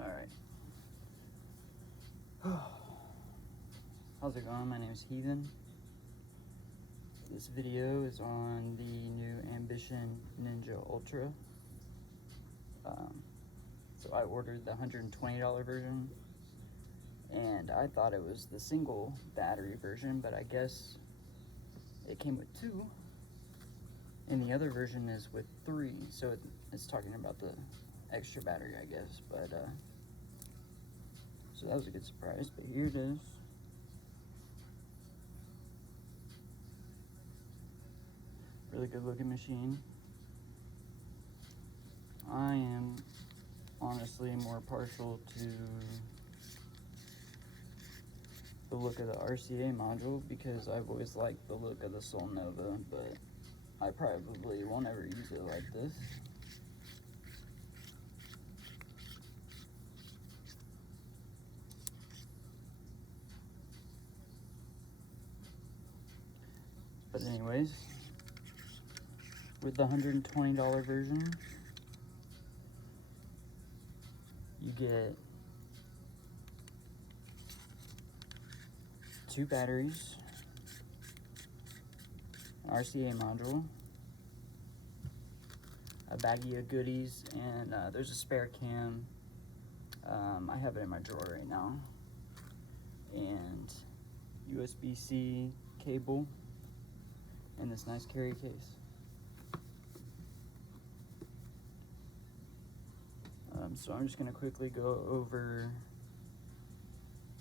Alright. How's it going? My name is Heathen. This video is on the new Ambition Ninja Ultra. So I ordered the $120 version, and I thought it was the single battery version, but I guess it came with two, and the other version is with three, so it's talking about the extra battery, I guess. But so that was a good surprise, but here it is. Really good looking machine. I am honestly more partial to the look of the RCA module because I've always liked the look of the Sol Nova, but I probably won't ever use it like this. But anyways, with the $120 version, you get 2 batteries, an RCA module, a baggie of goodies, and there's a spare cam. I have it in my drawer right now, and USB-C cable, and this nice carry case. So I'm just going to quickly go over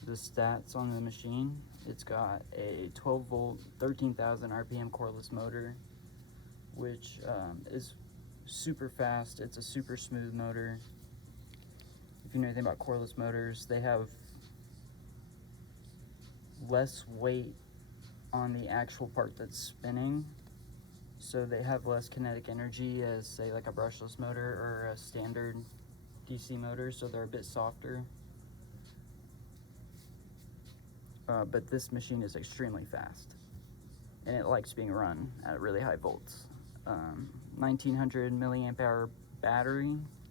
the stats on the machine. It's got a 12 volt 13,000 RPM cordless motor, which is super fast. It's a super smooth motor. If you know anything about cordless motors, they have less weight on the actual part that's spinning, so they have less kinetic energy as, say, like a brushless motor or a standard DC motor, so they're a bit softer. But this machine is extremely fast, and it likes being run at really high volts. 1900 milliamp hour battery,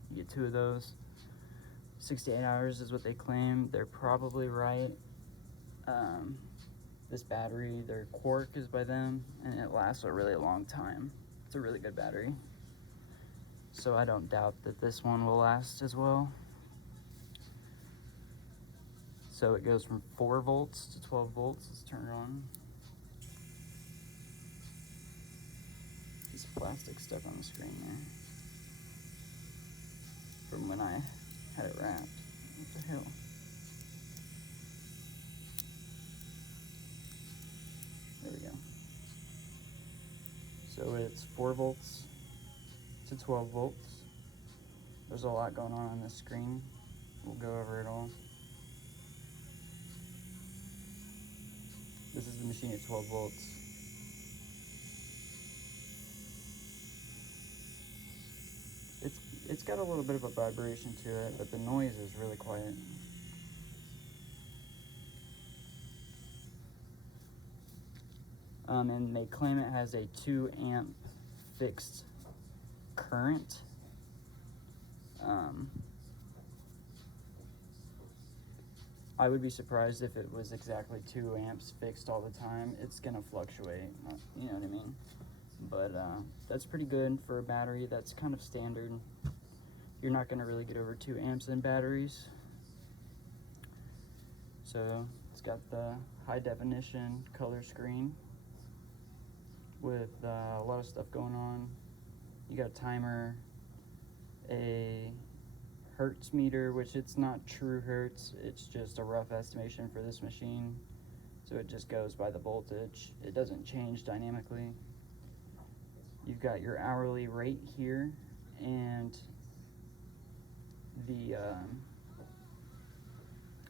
you get 2 of those. 68 hours is what they claim. They're probably right. This battery, their Quark is by them, and it lasts a really long time. It's a really good battery, so I don't doubt that this one will last as well. So it goes from 4 volts to 12 volts. Let's turn it on. This plastic stuck on the screen there from when I had it wrapped. What the hell? There we go. So it's 4 volts to 12 volts. There's a lot going on this screen. We'll go over it all. This is the machine at 12 volts. It's got a little bit of a vibration to it, but the noise is really quiet. And they claim it has a 2 amp fixed current. I would be surprised if it was exactly 2 amps fixed all the time. It's gonna fluctuate, you know what I mean? But that's pretty good for a battery. That's kind of standard. You're not gonna really get over 2 amps in batteries. So it's got the high definition color screen with a lot of stuff going on. You got a timer, a hertz meter, which it's not true hertz, it's just a rough estimation for this machine, so it just goes by the voltage. It doesn't change dynamically. You've got your hourly rate here, and the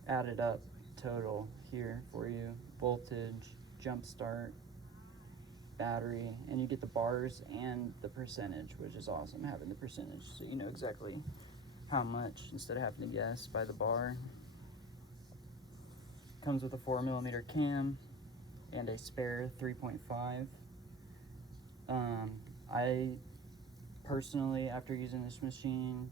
added up total here for you: voltage, jump start, battery, and you get the bars and the percentage, which is awesome, having the percentage, so you know exactly how much instead of having to guess by the bar. Comes with a 4mm cam and a spare 3.5. I personally, after using this machine,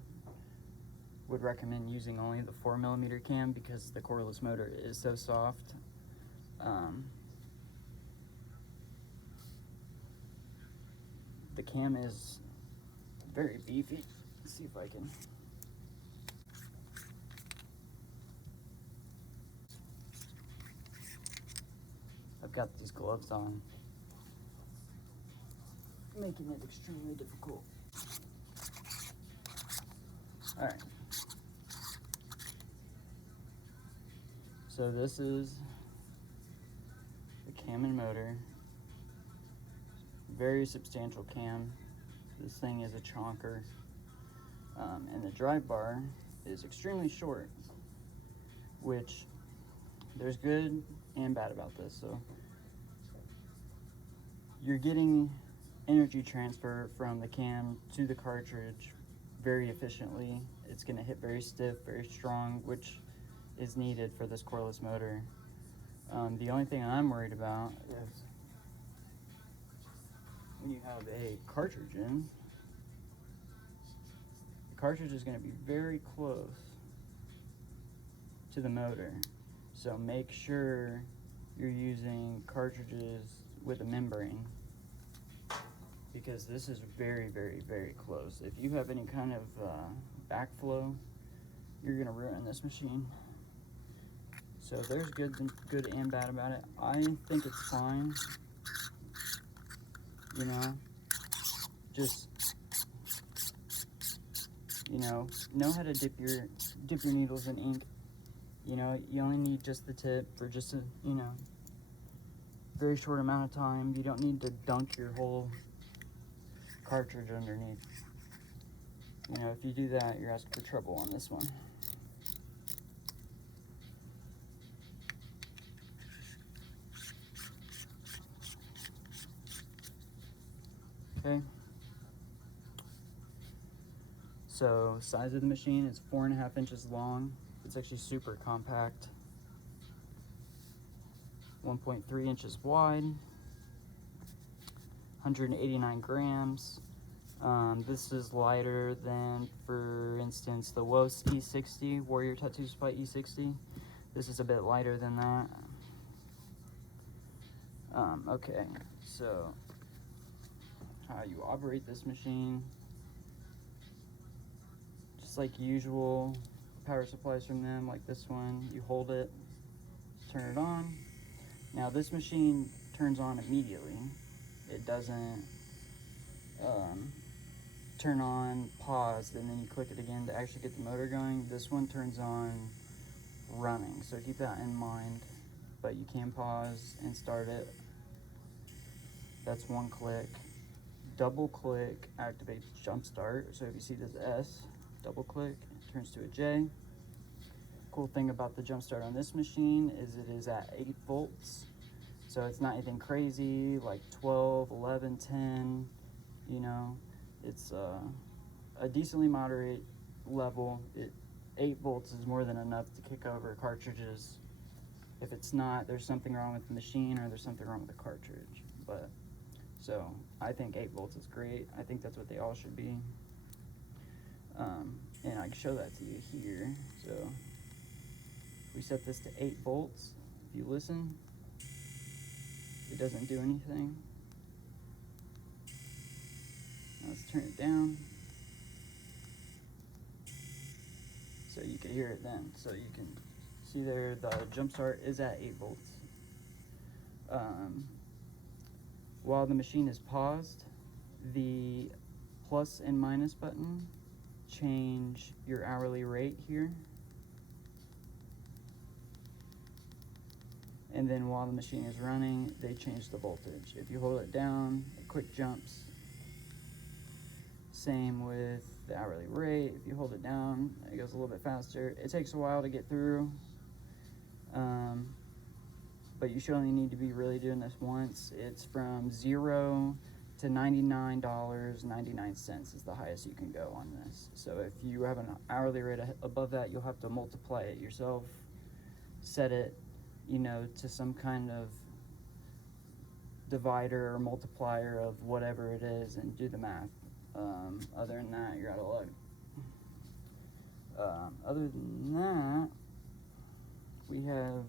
would recommend using only the 4mm cam because the cordless motor is so soft. The cam is very beefy. Let's see if I can. I've got these gloves on, making it extremely difficult. All right. So this is the cam and motor. Very substantial cam. This thing is a chonker. And the drive bar is extremely short, which there's good and bad about this. So you're getting energy transfer from the cam to the cartridge very efficiently. It's going to hit very stiff, very strong, which is needed for this cordless motor. The only thing I'm worried about is when you have a cartridge in, the cartridge is going to be very close to the motor. So make sure you're using cartridges with a membrane, because this is very, very, very close. If you have any kind of backflow, you're gonna ruin this machine. So there's good and bad about it. I think it's fine. You know, just know how to dip your needles in ink. You know, you only need just the tip for just a very short amount of time. You don't need to dunk your whole cartridge underneath. You know, if you do that, you're asking for trouble on this one. Okay. So size of the machine is 4.5 inches long. It's actually super compact. 1.3 inches wide. 189 grams. This is lighter than, for instance, the WOS E60, Warrior Tattoo Supply E60. This is a bit lighter than that. Okay, so how you operate this machine. Just like usual power supplies from them, like this one, you hold it, turn it on. Now this machine turns on immediately. It doesn't turn on, pause, and then you click it again to actually get the motor going. This one turns on running, so keep that in mind. But you can pause and start it. That's one click. Double click activates jump start. So if you see this S, double click, it turns to a J. Cool thing about the jump start on this machine is it is at 8 volts. So it's not anything crazy like 12, 11, 10, you know. It's a decently moderate level. 8 volts is more than enough to kick over cartridges. If it's not, there's something wrong with the machine or there's something wrong with the cartridge. But so I think 8 volts is great. I think that's what they all should be. And I can show that to you here. So we set this to 8 volts. If you listen, it doesn't do anything. Now let's turn it down. So you can hear it then. So you can see there the jump start is at 8 volts. While the machine is paused, the plus and minus button change your hourly rate here. And then while the machine is running, they change the voltage. If you hold it down, it quick jumps. Same with the hourly rate. If you hold it down, it goes a little bit faster. It takes a while to get through. But you should only need to be really doing this once. It's from 0 to $99.99 is the highest you can go on this. So if you have an hourly rate above that, you'll have to multiply it yourself, set it, you know, to some kind of divider or multiplier of whatever it is and do the math. Other than that, you're out of luck. Other than that, we have,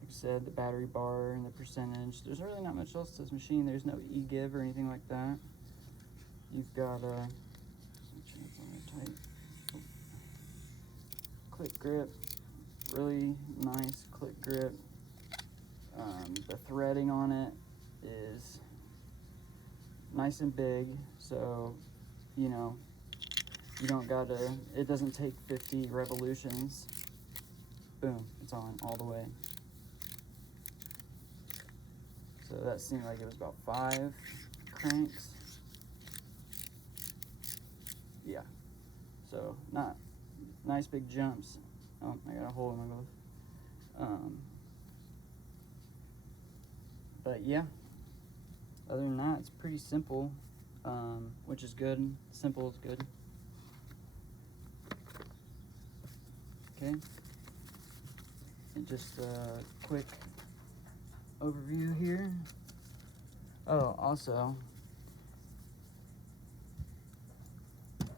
like I said, the battery bar and the percentage. There's really not much else to this machine. There's no e-give or anything like that. You've got a tight click grip, really nice click grip. The threading on it is nice and big, so you know you don't gotta, it doesn't take 50 revolutions. Boom, it's on all the way. So that seemed like it was about 5 cranks. Yeah, so not nice big jumps. Oh, I got a hole in my glove. But yeah, other than that, it's pretty simple, which is good. Simple is good. Okay, and just a quick overview here. Oh, also,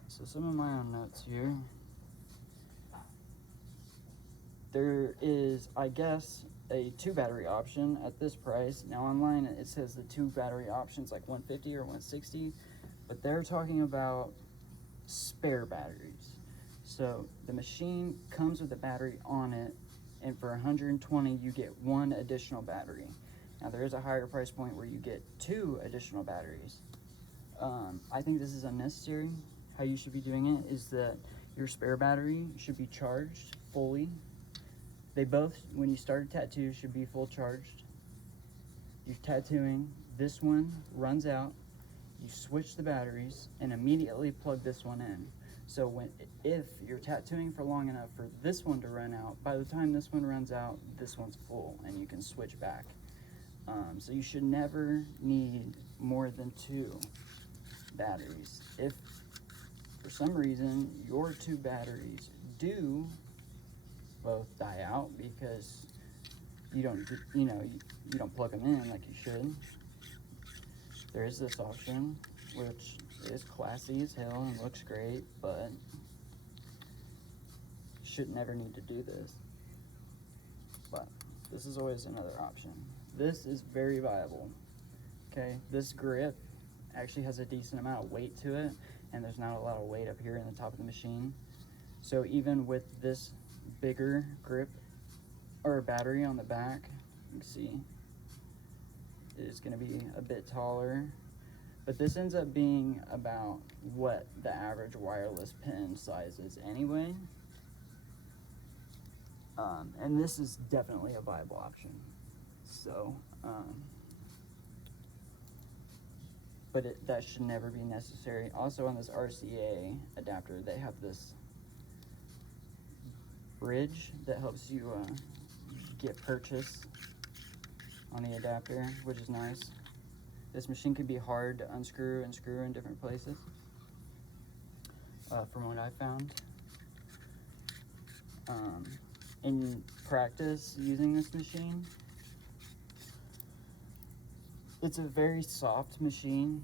so some of my own notes here. There is, I guess, a 2 battery option at this price. Now online it says the 2 battery options like 150 or 160, but they're talking about spare batteries. So the machine comes with a battery on it, and for 120 you get 1 additional battery. Now there is a higher price point where you get 2 additional batteries. I think this is unnecessary. How you should be doing it is that your spare battery should be charged fully. They both, when you start a tattoo, should be full charged. You're tattooing, this one runs out, you switch the batteries and immediately plug this one in. So if you're tattooing for long enough for this one to run out, by the time this one runs out, this one's full and you can switch back. So you should never need more than 2 batteries. If for some reason your 2 batteries do both die out because you don't plug them in like you should, there is this option which is classy as hell and looks great, but should never need to do this. But this is always another option. This is very viable. Okay, this grip actually has a decent amount of weight to it, and there's not a lot of weight up here in the top of the machine. So even with this bigger grip or battery on the back, you can see it's going to be a bit taller, but this ends up being about what the average wireless pen size is anyway. And this is definitely a viable option. So, but that should never be necessary. Also on this RCA adapter, they have this bridge that helps you get purchase on the adapter, which is nice. This machine can be hard to unscrew and screw in different places, from what I found. In practice using this machine, it's a very soft machine.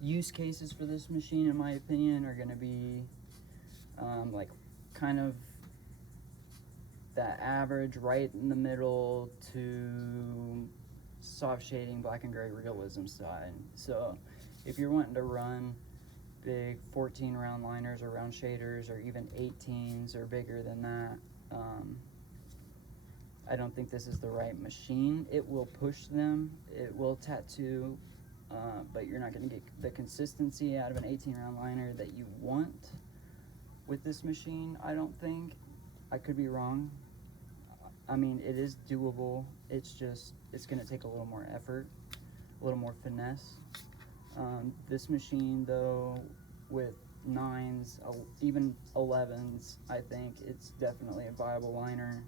Use cases for this machine, in my opinion, are going to be like kind of that average, right in the middle to soft shading, black and gray realism side. So if you're wanting to run big 14 round liners or round shaders, or even 18s or bigger than that, I don't think this is the right machine. It will push them, it will tattoo, but you're not going to get the consistency out of an 18 round liner that you want with this machine, I don't think. I could be wrong. I mean, it is doable. It's just, it's going to take a little more effort, a little more finesse. This machine, though, with 9s, even 11s, I think it's definitely a viable liner.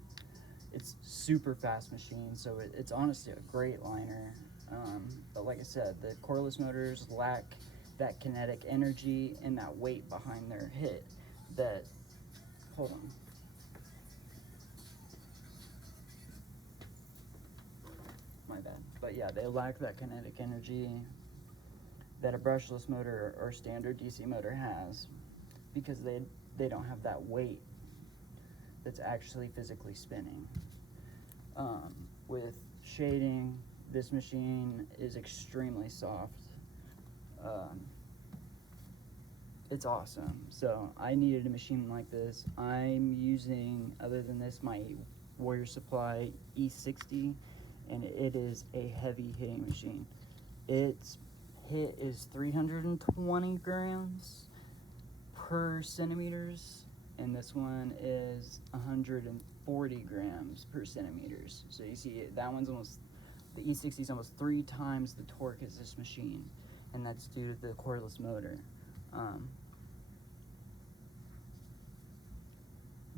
It's super fast machine, so it's honestly a great liner. But like I said, the cordless motors lack that kinetic energy and that weight behind their hit that, hold on. My bad. But yeah, they lack that kinetic energy that a brushless motor or standard DC motor has, because they don't have that weight that's actually physically spinning. With shading, this machine is extremely soft. It's awesome. So I needed a machine like this. I'm using, other than this, my Warrior Supply E60, and it is a heavy hitting machine. Its hit is 320 grams per centimeters, and this one is 140 grams per centimeters. So you see that one's almost, the E60 is almost 3 times the torque as this machine, and that's due to the cordless motor.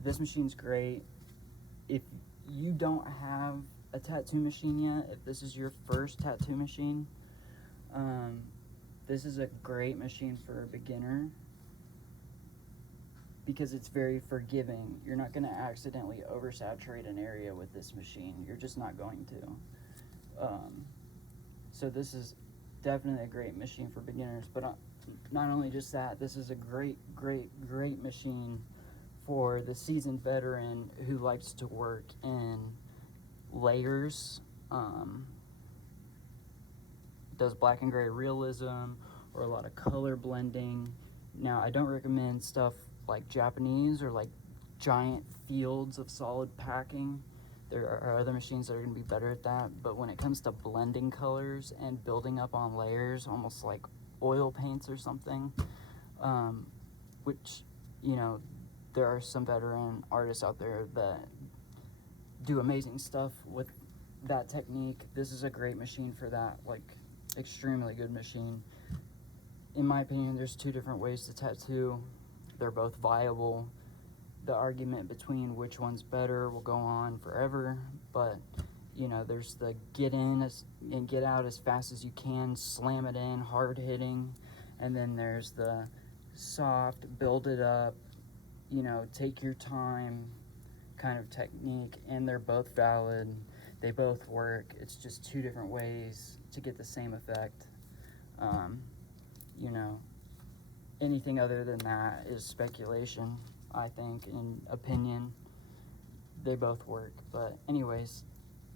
This machine's great. If you don't have a tattoo machine yet, if this is your first tattoo machine, this is a great machine for a beginner because it's very forgiving. You're not going to accidentally oversaturate an area with this machine. You're just not going to. So this is definitely a great machine for beginners, but not only just that, this is a great machine for the seasoned veteran who likes to work in layers, does black and gray realism or a lot of color blending. Now, I don't recommend stuff like Japanese or like giant fields of solid packing. There are other machines that are going to be better at that, but when it comes to blending colors and building up on layers, almost like oil paints or something, which, you know, there are some veteran artists out there that do amazing stuff with that technique. This is a great machine for that, like extremely good machine. In my opinion, there's 2 different ways to tattoo. They're both viable. The argument between which one's better will go on forever, but you know, there's the get in and get out as fast as you can, slam it in, hard hitting, and then there's the soft, build it up, you know, take your time kind of technique, and they're both valid. They both work. It's just 2 different ways to get the same effect. You know, anything other than that is speculation, I think, in opinion. They both work. But anyways,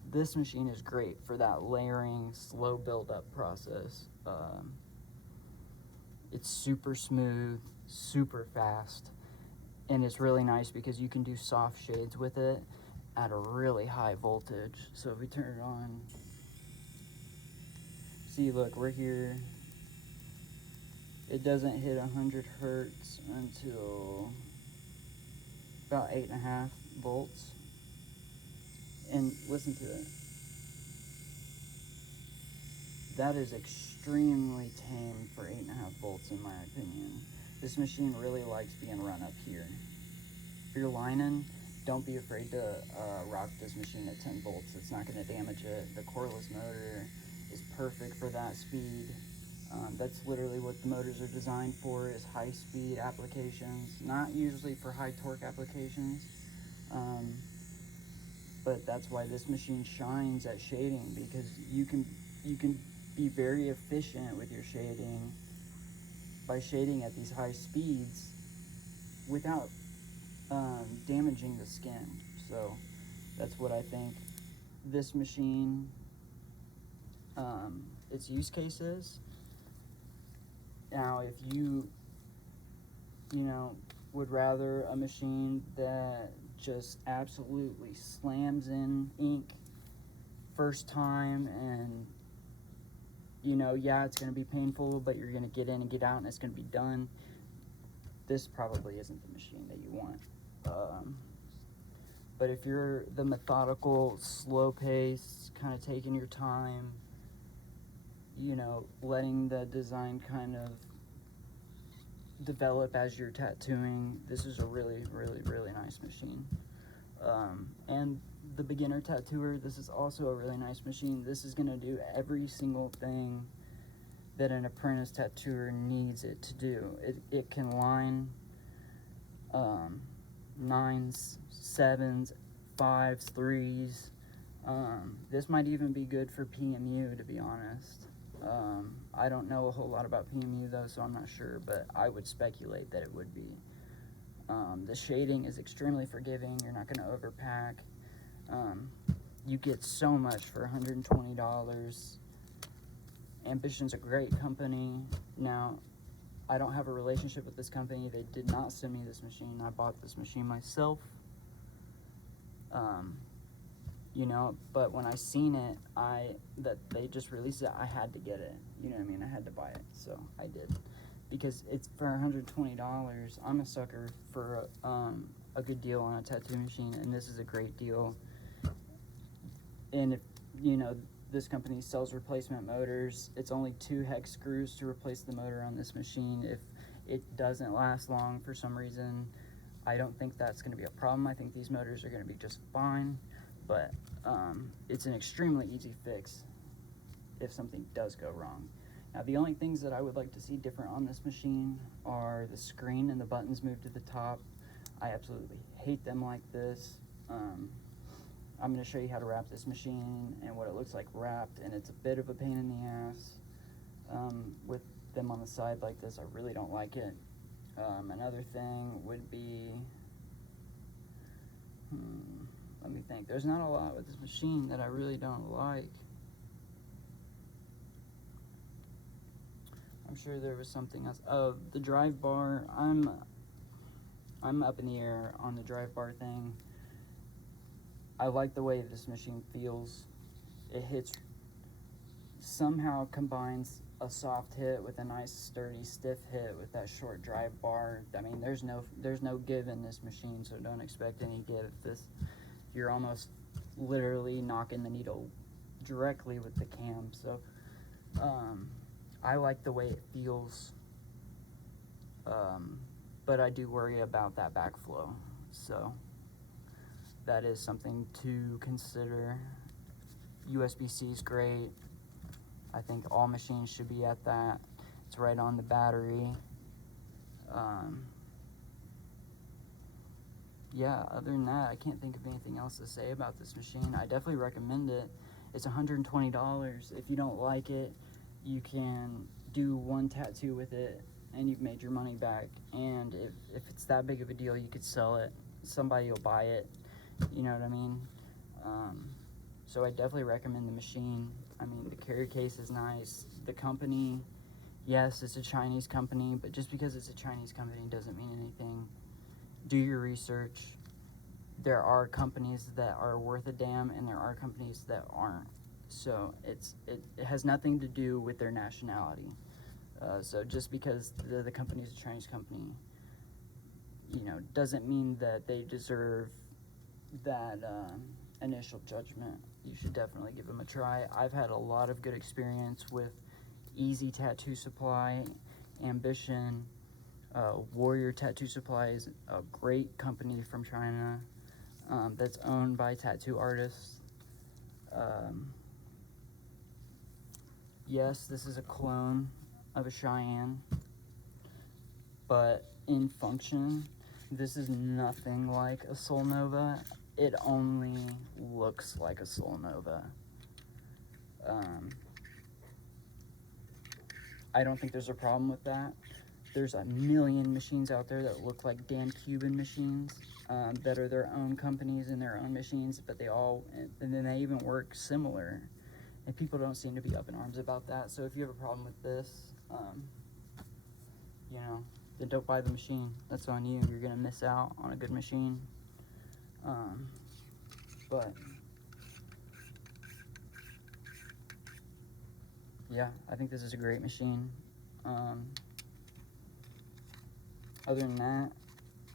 this machine is great for that layering, slow build-up process. It's super smooth, super fast, and it's really nice because you can do soft shades with it at a really high voltage. So if we turn it on, see, look, we're here. It doesn't hit 100 hertz until about 8.5 volts. And listen to it. That is extremely tame for 8.5 volts, in my opinion. This machine really likes being run up here. If you're lining, don't be afraid to rock this machine at 10 volts. It's not going to damage it. The cordless motor is perfect for that speed. That's literally what the motors are designed for, is high-speed applications, not usually for high-torque applications. But that's why this machine shines at shading, because you can be very efficient with your shading by shading at these high speeds without damaging the skin. So that's what I think this machine, its use case is. Now, if you know, would rather a machine that just absolutely slams in ink first time, and you know, yeah, it's going to be painful, but you're going to get in and get out and it's going to be done, this probably isn't the machine that you want. But if you're the methodical, slow pace, kind of taking your time, you know, letting the design kind of develop as you're tattooing, this is a really nice machine. And the beginner tattooer, this is also a really nice machine. This is going to do every single thing that an apprentice tattooer needs it to do. It can line 9s, 7s, 5s, 3s. This might even be good for PMU, to be honest. I don't know a whole lot about PMU though, so I'm not sure, but I would speculate that it would be. The shading is extremely forgiving. You're not going to overpack. You get so much for $120. Ambition's a great company. Now, I don't have a relationship with this company. They did not send me this machine. I bought this machine myself. You know, but when I seen it, that they just released it, I had to get it. You know what I mean? I had to buy it, so I did. Because it's for $120. I'm a sucker for a good deal on a tattoo machine, and this is a great deal. And if, you know, this company sells replacement motors, it's only 2 hex screws to replace the motor on this machine. If it doesn't last long for some reason, I don't think that's going to be a problem. I think these motors are going to be just fine, but it's an extremely easy fix if something does go wrong. Now, the only things that I would like to see different on this machine are the screen and the buttons moved to the top. I absolutely hate them like this. I'm going to show you how to wrap this machine and what it looks like wrapped, and it's a bit of a pain in the ass with them on the side like this. I really don't like it. Another thing would be, let me think. There's not a lot with this machine that I really don't like. I'm sure there was something else. Oh, the drive bar. I'm up in the air on the drive bar thing. I like the way this machine feels. It hits, somehow combines a soft hit with a nice sturdy stiff hit with that short drive bar. I mean, there's no give in this machine, so don't expect any give. You're almost literally knocking the needle directly with the cam. So I like the way it feels, but I do worry about that backflow. So that is something to consider. USB-C is great. I think all machines should be at that. It's right on the battery. Yeah, other than that, I can't think of anything else to say about this machine. I definitely recommend it. It's $120. If you don't like it, you can do 1 tattoo with it and you've made your money back. And if it's that big of a deal, you could sell it. Somebody will buy it. You know what I mean? So I definitely recommend the machine. I mean, the carrier case is nice. The company, yes, it's a Chinese company, but just because it's a Chinese company doesn't mean anything. Do your research. There are companies that are worth a damn, and there are companies that aren't. So it has nothing to do with their nationality. So just because the company is a Chinese company, you know, doesn't mean that they deserve that initial judgment. You should definitely give them a try. I've had a lot of good experience with Easy Tattoo Supply, Ambition, Warrior Tattoo Supply is a great company from China that's owned by tattoo artists. Yes, this is a clone of a Cheyenne, but in function, this is nothing like a Soul Nova. It only looks like a Soul Nova. I don't think there's a problem with that. There's a million machines out there that look like Dan Cuban machines that are their own companies and their own machines, but and then they even work similar. And people don't seem to be up in arms about that. So if you have a problem with this, you know, then don't buy the machine. That's on you. You're going to miss out on a good machine. But yeah, I think this is a great machine. Other than that,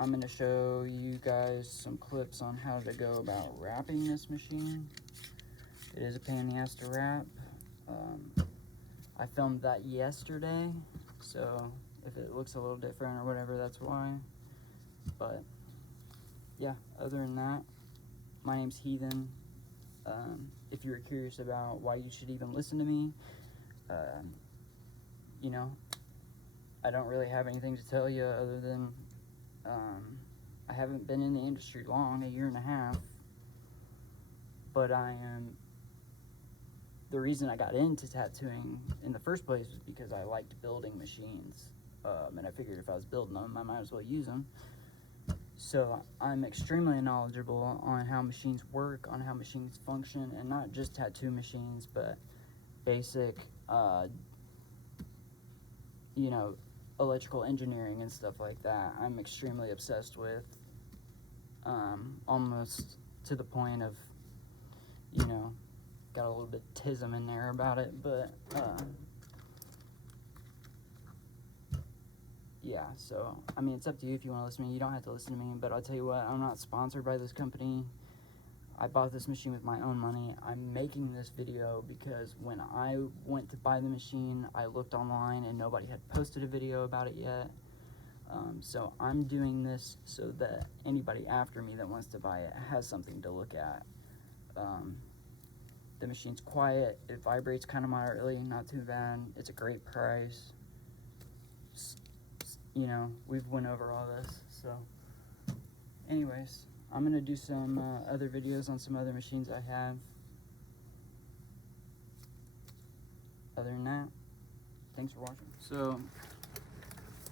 I'm going to show you guys some clips on how to go about wrapping this machine. It is a pain in the ass to wrap. I filmed that yesterday, so if it looks a little different or whatever, that's why. But yeah, other than that, my name's Heathen. If you were curious about why you should even listen to me, you know, I don't really have anything to tell you other than I haven't been in the industry long, 1.5 years, but I am the reason I got into tattooing in the first place was because I liked building machines. And I figured if I was building them, I might as well use them. So I'm extremely knowledgeable on how machines work, on how machines function, and not just tattoo machines, but basic, you know, electrical engineering and stuff like that. I'm extremely obsessed with, almost to the point of, you know, got a little bit tism in there about it, but yeah, so I mean, it's up to you if you want to listen to me. You don't have to listen to me, but I'll tell you what, I'm not sponsored by this company. I bought this machine with my own money. I'm making this video because when I went to buy the machine, I looked online and nobody had posted a video about it yet. So I'm doing this so that anybody after me that wants to buy it has something to look at. The machine's quiet, it vibrates kind of moderately, not too bad. It's a great price. You know, we've went over all this, so anyways, I'm gonna do some other videos on some other machines I have. Other than that, thanks for watching. So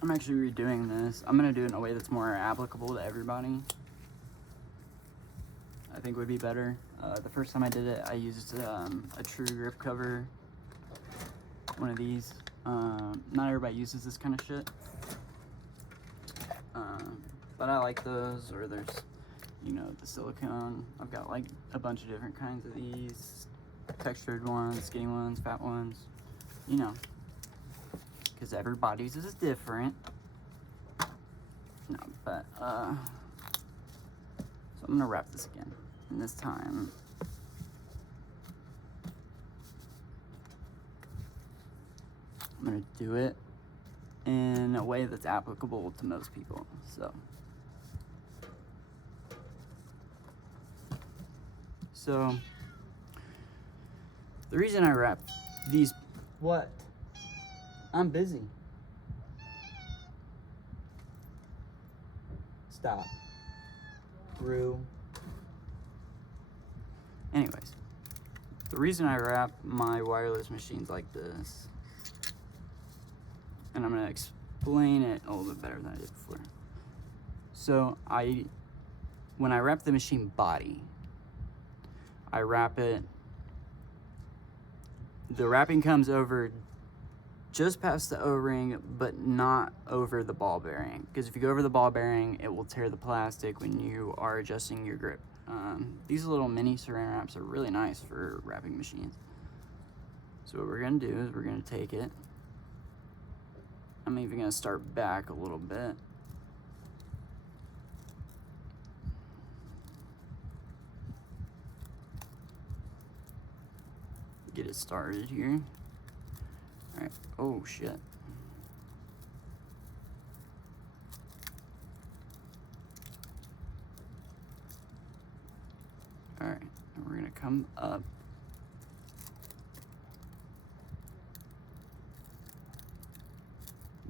I'm actually redoing this. I'm gonna do it in a way that's more applicable to everybody. I think would be better. The first time I did it, I used a true grip cover, one of these. Not everybody uses this kind of shit, but I like those. Or there's, you know, the silicone. I've got like a bunch of different kinds of these, textured ones, skinny ones, fat ones, you know, because everybody's is different. No, but so I'm gonna wrap this again. And this time, I'm gonna do it in a way that's applicable to most people. So the reason I wrap these, what? I'm busy. Stop. Rue. Anyways, the reason I wrap my wireless machines like this, and I'm gonna explain it a little bit better than I did before. So when I wrap the machine body, I wrap it, the wrapping comes over just past the O-ring, but not over the ball bearing. Because if you go over the ball bearing, it will tear the plastic when you are adjusting your grip. These little mini saran wraps are really nice for wrapping machines. So what we're gonna do is we're gonna take it. I'm even gonna start back a little bit. Get it started here. All right, oh shit. All right, and we're gonna come up.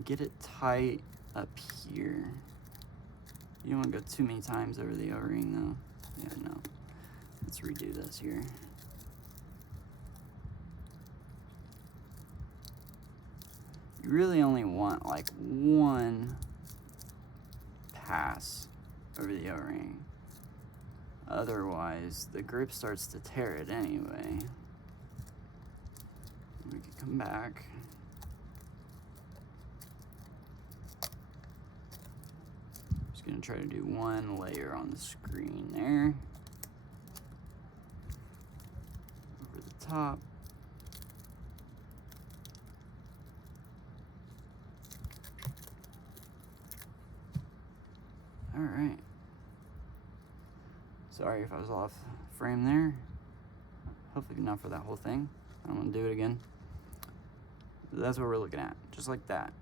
Get it tight up here. You don't want to go too many times over the O-ring though. Yeah, no. Let's redo this here. You really only want like one pass over the O-ring. Otherwise, the grip starts to tear it anyway. We can come back. Just gonna try to do one layer on the screen there. Over the top. All right. Sorry if I was off frame there. Hopefully not for that whole thing. I'm gonna do it again. But that's what we're looking at, just like that.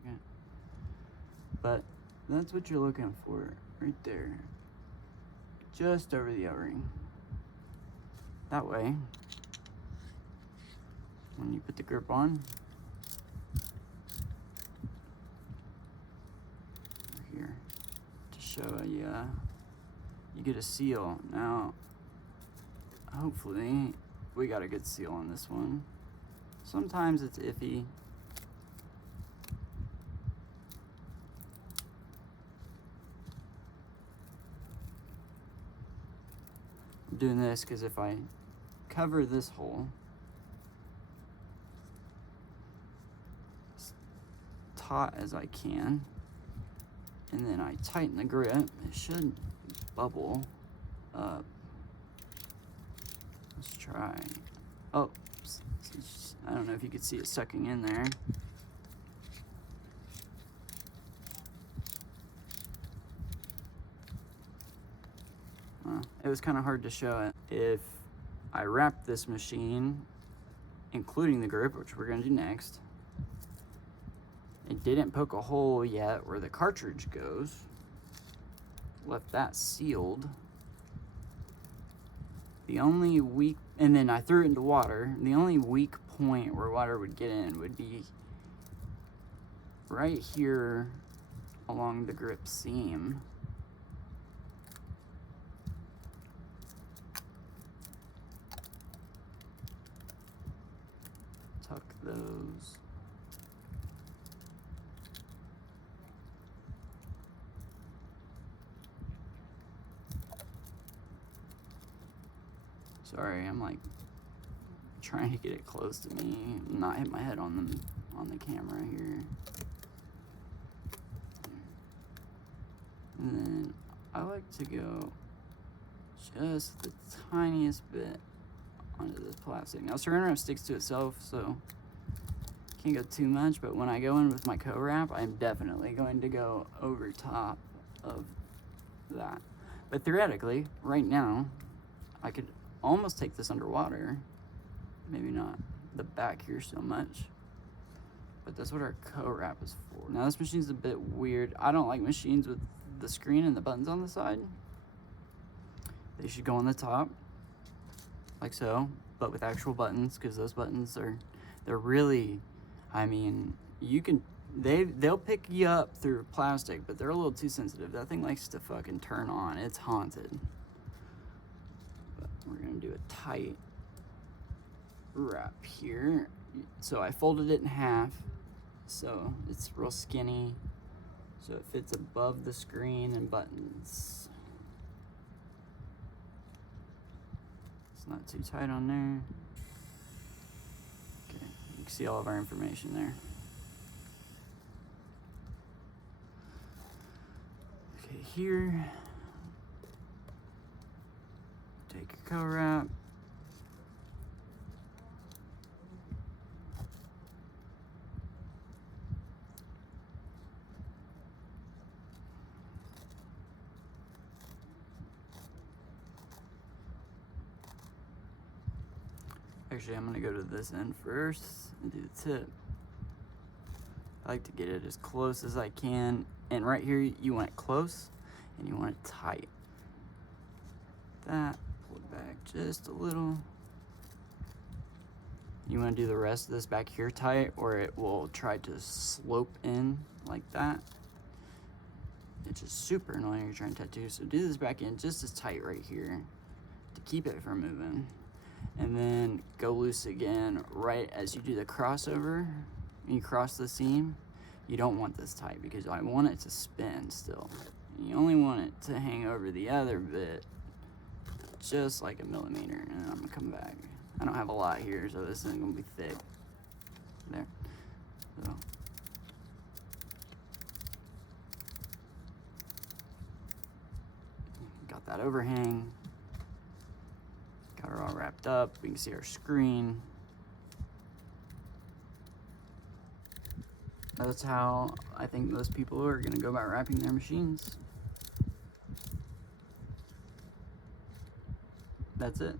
Okay. But that's what you're looking for right there. Just over the O-ring. That way, when you put the grip on, here, to show you, you get a seal. Now, hopefully we got a good seal on this one. Sometimes it's iffy. I'm doing this because if I cover this hole as taut as I can, and then I tighten the grip, it should bubble up. Let's try. Oh, I don't know if you could see it sucking in there. It was kind of hard to show it. If I wrap this machine, including the grip, which we're going to do next, it didn't poke a hole yet where the cartridge goes, left that sealed. The only weak, and then I threw it into water, the only weak point where water would get in would be right here along the grip seam. Tuck those. Sorry, I'm like trying to get it close to me, not hit my head on the camera here. And then I like to go just the tiniest bit onto the plastic. Now saran wrap sticks to itself, so can't go too much, but when I go in with my co-wrap, I'm definitely going to go over top of that. But theoretically, right now, I could almost take this underwater. Maybe not the back here so much, but that's what our co-wrap is for. Now this machine's a bit weird. I don't like machines with the screen and the buttons on the side. They should go on the top, like so, but with actual buttons, because those buttons they're really, I mean, you can, they'll pick you up through plastic, but they're a little too sensitive. That thing likes to fucking turn on. It's haunted. But we're gonna do a tight wrap here. So I folded it in half, so it's real skinny, so it fits above the screen and buttons. It's not too tight on there. Okay, you can see all of our information there. Okay, here, take your co-wrap. Actually, I'm gonna go to this end first and do the tip. I like to get it as close as I can. And right here, you want it close and you want it tight. That, pull it back just a little. You wanna do the rest of this back here tight, or it will try to slope in like that. It's just super annoying when you're trying to tattoo. So do this back in just as tight right here to keep it from moving. And then go loose again right as you do the crossover. When you cross the seam, you don't want this tight because I want it to spin still. You only want it to hang over the other bit just like a millimeter, and then I'm gonna come back. I don't have a lot here, so this isn't gonna be thick. There. So. Got that overhang. Got her all wrapped up. We can see our screen. That's how I think most people are gonna go about wrapping their machines. That's it.